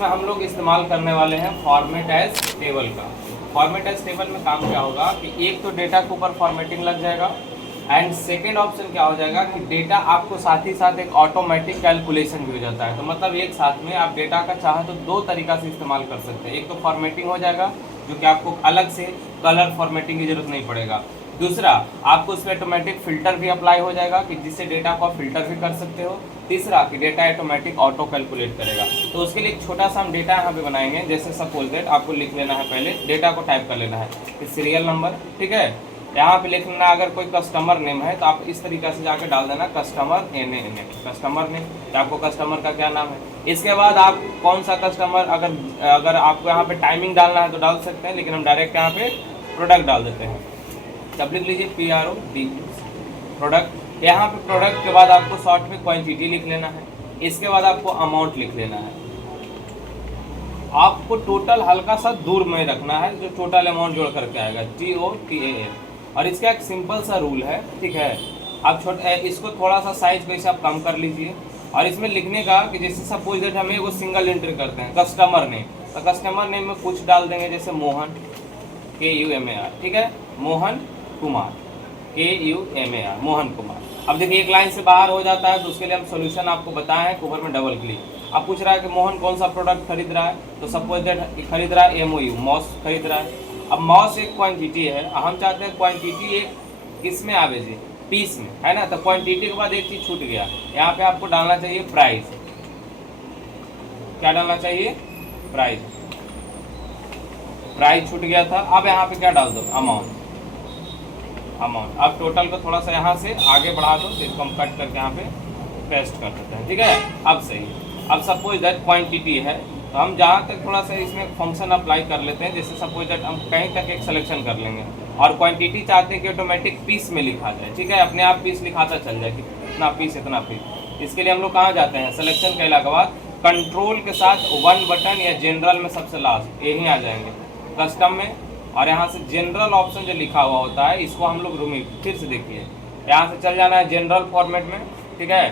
इसमें हम लोग इस्तेमाल करने वाले हैं फॉर्मेट एज टेबल का। फॉर्मेट एज टेबल में काम क्या होगा कि एक तो डेटा के ऊपर फॉर्मेटिंग लग जाएगा एंड सेकेंड ऑप्शन क्या हो जाएगा कि डेटा आपको साथ ही साथ एक ऑटोमेटिक कैलकुलेशन भी हो जाता है। तो मतलब एक साथ में आप डेटा का चाहे तो दो तरीका से इस्तेमाल कर सकते हैं। एक तो फॉर्मेटिंग हो जाएगा जो कि आपको अलग से कलर फॉर्मेटिंग की जरूरत नहीं पड़ेगा। दूसरा, आपको उस पर ऑटोमेटिक फिल्टर भी अप्लाई हो जाएगा कि जिससे डेटा को आप फिल्टर भी कर सकते हो। तीसरा कि डेटा ऑटोमेटिक ऑटो कैलकुलेट करेगा। तो उसके लिए एक छोटा सा हम डेटा यहाँ पे बनाएंगे। जैसे सपोज दैट आपको लिख लेना है, पहले डेटा को टाइप कर लेना है कि सीरियल नंबर, ठीक है। यहाँ पे लिख लेना अगर कोई कस्टमर नेम है तो आप इस तरीके से जाके डाल देना कस्टमर कस्टमर नेम, तो आपको कस्टमर का क्या नाम है। इसके बाद आप कौन सा कस्टमर, अगर आपको यहाँ पे टाइमिंग डालना है तो डाल सकते हैं, लेकिन हम डायरेक्ट यहाँ पे प्रोडक्ट डाल देते हैं। तब लिख लीजिए PROD प्रोडक्ट। यहाँ पे प्रोडक्ट के बाद आपको शॉर्ट में क्वांटिटी लिख लेना है। इसके बाद आपको अमाउंट लिख लेना है। आपको टोटल हल्का सा दूर में रखना है, जो टोटल अमाउंट जोड़ करके आएगा TOTAL। और इसका एक सिंपल सा रूल है, ठीक है। आप इसको थोड़ा सा साइज वैसे आप कम कर लीजिए और इसमें लिखने का कि जैसे सपोज दैट हमें वो सिंगल एंट्री करते हैं कस्टमर नेम, तो कस्टमर नेम में कुछ डाल देंगे जैसे मोहन KUMAR, ठीक है, मोहन कुमार KUMAR, मोहन कुमार। अब देखिए एक लाइन से बाहर हो जाता है तो उसके लिए हम सोल्यूशन आपको बताए हैं, ऊपर में डबल क्लिक। अब पूछ रहा है कि मोहन कौन सा प्रोडक्ट खरीद रहा है, तो सपोज दैट खरीद रहा है MOU माउस खरीद रहा है। अब माउस एक क्वांटिटी है, हम चाहते हैं क्वांटिटी एक किस में आवे जी, पीस में, है ना। तो क्वांटिटी के बाद एक चीज छूट गया, यहाँ पे आपको डालना चाहिए प्राइस। क्या डालना चाहिए, प्राइस। प्राइस छूट गया था। अब यहाँ पे क्या डाल दो, अमाउंट। अब टोटल को थोड़ा सा यहाँ से आगे बढ़ा दो, तो इसको हम कट करके यहाँ पे पेस्ट कर देते हैं, ठीक है। अब सही है। अब सपोज दैट क्वांटिटी है तो हम जहाँ तक थोड़ा सा इसमें फंक्शन अप्लाई कर लेते हैं। जैसे सपोज दैट हम कहीं तक एक सिलेक्शन कर लेंगे और क्वांटिटी चाहते हैं कि ऑटोमेटिक पीस में लिखा जाए, ठीक है, अपने आप पीस लिखाता चल जाए कि इतना पीस इतना पीस। इसके लिए हम लोग कहाँ जाते हैं, सिलेक्शन कैला के बाद कंट्रोल के साथ 1 बटन या जनरल में सबसे लास्ट यहीं आ जाएंगे कस्टम में, और यहाँ से जनरल ऑप्शन जो लिखा हुआ होता है इसको हम लोग रिमूव, फिर से देखिए यहाँ से चल जाना है जनरल फॉर्मेट में, ठीक है।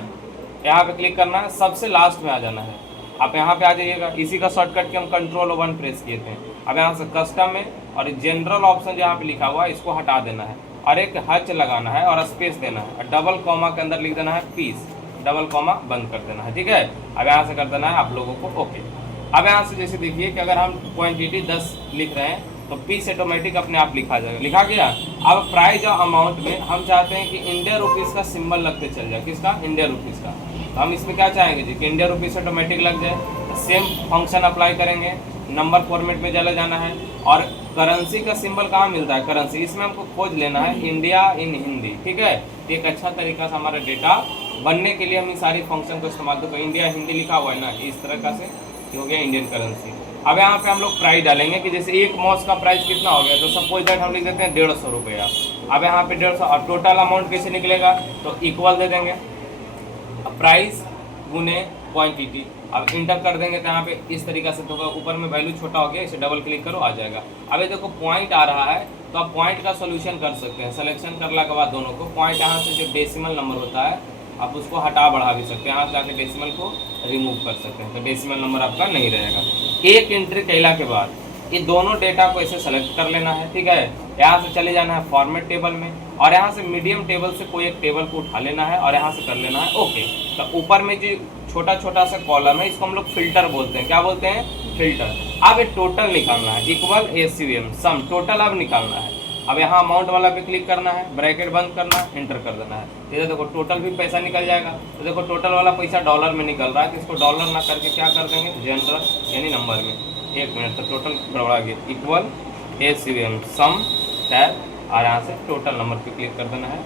यहाँ पे क्लिक करना है, सबसे लास्ट में आ जाना है। आप यहाँ पे आ जाइएगा, इसी का शॉर्टकट के हम कंट्रोल 1 प्रेस किए थे। अब यहाँ से कस्टम में और जनरल ऑप्शन जो यहाँ पे लिखा हुआ है इसको हटा देना है और एक हच लगाना है और स्पेस देना है और डबल कॉमा के अंदर लिख देना है पीस, डबल कॉमा बंद कर देना है, ठीक है। अब यहाँ से कर देना है आप लोगों को ओके। अब यहाँ से जैसे देखिए कि अगर हम क्वांटिटी 10 लिख रहे हैं तो पीस ऑटोमेटिक अपने आप लिखा जाएगा, लिखा गया। अब प्राइस और अमाउंट में हम चाहते हैं कि इंडिया रुपीज़ का सिंबल लगते चल जाए, किसका, इंडिया रुपीज़ का। तो हम इसमें क्या चाहेंगे जी कि इंडिया रुपीज़ ऑटोमेटिक लग जाए। सेम फंक्शन अप्लाई करेंगे, नंबर फॉर्मेट में चला जाना है और करेंसी का सिंबल कहाँ मिलता है, करेंसी, इसमें हमको खोज लेना है इंडिया इन हिंदी, ठीक है। एक अच्छा तरीका से हमारा डेटा बनने के लिए हम इस सारी फंक्शन को इस्तेमाल, तो इंडिया हिंदी लिखा हुआ है ना, इस तरह का से हो गया इंडियन करेंसी। अब यहाँ पे हम लोग प्राइस डालेंगे कि जैसे एक माउस का प्राइस कितना हो गया, तो सपोज दैट हम लिख देते हैं 150 रुपया। अब यहाँ पे 150 और टोटल अमाउंट कैसे निकलेगा, तो इक्वल दे देंगे प्राइस गुने क्वांटिटी। अब इंटर कर देंगे तो यहाँ पे इस तरीका से होगा, ऊपर में वैल्यू छोटा हो गया, इसे डबल क्लिक करो आ जाएगा। अब ये देखो पॉइंट आ रहा है तो आप पॉइंट का सोल्यूशन कर सकते हैं। सिलेक्शन करने के बाद दोनों को पॉइंट, यहाँ से जो डेसिमल नंबर होता है आप उसको हटा बढ़ा भी सकते हैं, यहाँ से जाके डेसिमल को रिमूव कर सकते हैं, तो डेसिमल नंबर आपका नहीं रहेगा। एक एंट्री कैला के बाद ये दोनों डेटा को ऐसे सेलेक्ट कर लेना है, ठीक है। यहाँ से चले जाना है फॉर्मेट टेबल में और यहाँ से मीडियम टेबल से कोई एक टेबल को उठा लेना है और यहाँ से कर लेना है ओके। तो ऊपर में जो छोटा छोटा सा कॉलम है इसको हम लोग फिल्टर बोलते हैं, क्या बोलते हैं, फिल्टर। अब ये टोटल निकालना है, इक्वल SUM सम, टोटल अब निकालना है। अब यहाँ अमाउंट वाला पे क्लिक करना है, ब्रैकेट बंद करना है, एंटर कर देना है। ये देखो टोटल भी पैसा निकल जाएगा। तो देखो टोटल वाला पैसा डॉलर में निकल रहा है, तो इसको डॉलर ना करके क्या कर देंगे, जनरल यानी नंबर में। एक मिनट, तो टोटल गड़बड़ा गया, इक्वल SUM सम टैब और यहाँ से टोटल नंबर पे क्लिक कर देना है,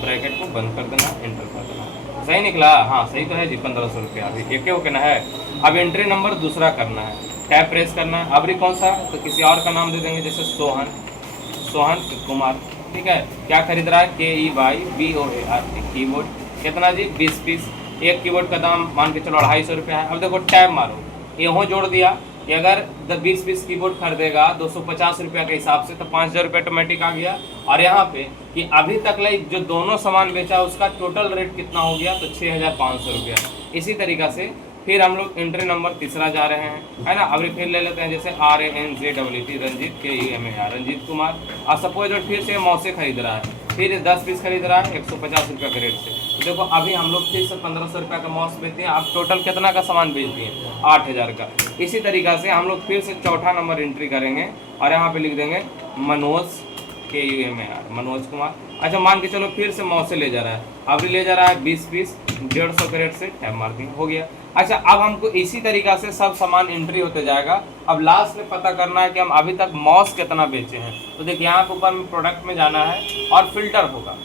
ब्रैकेट को बंद कर देना है, एंटर कर देना है। सही निकला, हाँ सही तो है जी, 1500 रुपया अभी एक ओके ना है। अब एंट्री नंबर दूसरा करना है, टैब प्रेस करना है। अभी कौन सा, तो किसी और का नाम दे देंगे, जैसे सोहन कुमार, ठीक है। क्या खरीद रहा है, KEYBOAR कीबोर्ड, कितना जी, 20 पीस। एक कीबोर्ड का दाम मान के चलो 250 रुपया है। अब देखो टैब मारो, यहाँ जोड़ दिया कि अगर 20 पीस कीबोर्ड खरीदेगा 250 रुपया के हिसाब से तो 5000 रुपये ऑटोमेटिक आ गया। और यहाँ पे कि अभी तक जो दोनों सामान बेचा उसका टोटल रेट कितना हो गया, तो 6500 रुपया। इसी तरीक़ा से फिर हम लोग एंट्री नंबर तीसरा जा रहे हैं, है ना। अब फिर ले लेते हैं जैसे RANZEET रंजीत KUMAR रंजीत कुमार। और सपोज फिर से माउस से खरीद रहा है, फिर 10 पीस खरीद रहा है 150 रुपये के रेट से। तो देखो अभी हम लोग फिर से 1500 रुपये का माउस बेचते हैं, आप टोटल कितना का सामान बेचती हैं 8000 का। इसी तरीक़ा से हम लोग फिर से चौथा नंबर एंट्री करेंगे और यहाँ पे लिख देंगे मनोज KUMAR मनोज कुमार। अच्छा मान के चलो फिर से माउस से ले जा रहा है, अभी ले जा रहा है 20 पीस 150 के रेट से, टैब मार्किंग हो गया। अच्छा अब हमको इसी तरीक़ा से सब सामान एंट्री होते जाएगा। अब लास्ट में पता करना है कि हम अभी तक माउस कितना बेचे हैं। तो देखिए यहाँ पे ऊपर में प्रोडक्ट में जाना है और फिल्टर होगा,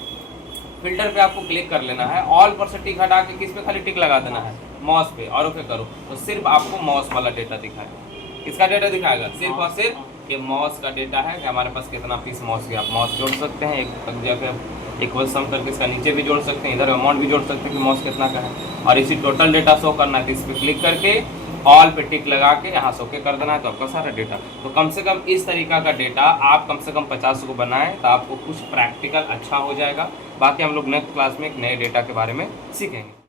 फिल्टर पे आपको क्लिक कर लेना है, ऑल पर से टिक हटा के किस पे खाली टिक लगा देना है, माउस पे, और ओके करो तो सिर्फ आपको माउस वाला डेटा दिखाएगा। किसका डेटा दिखाएगा? सिर्फ और सिर्फ ये माउस का डेटा है कि हमारे पास कितना पीस माउस के। आप माउस जोड़ सकते हैं, एक जगह इक्वल सम करके इसका नीचे भी जोड़ सकते हैं, इधर अमाउंट भी जोड़ सकते हैं कि माउस कितना का है। और इसी टोटल डेटा शो करना है, तो इस पर क्लिक करके ऑल पे टिक लगा के यहाँ से ओके कर देना है, तो आपका सारा डेटा। तो कम से कम इस तरीका का डेटा आप कम से कम 50 को बनाएं, तो आपको कुछ प्रैक्टिकल अच्छा हो जाएगा। बाकी हम लोग नेक्स्ट क्लास में एक नए डेटा के बारे में सीखेंगे।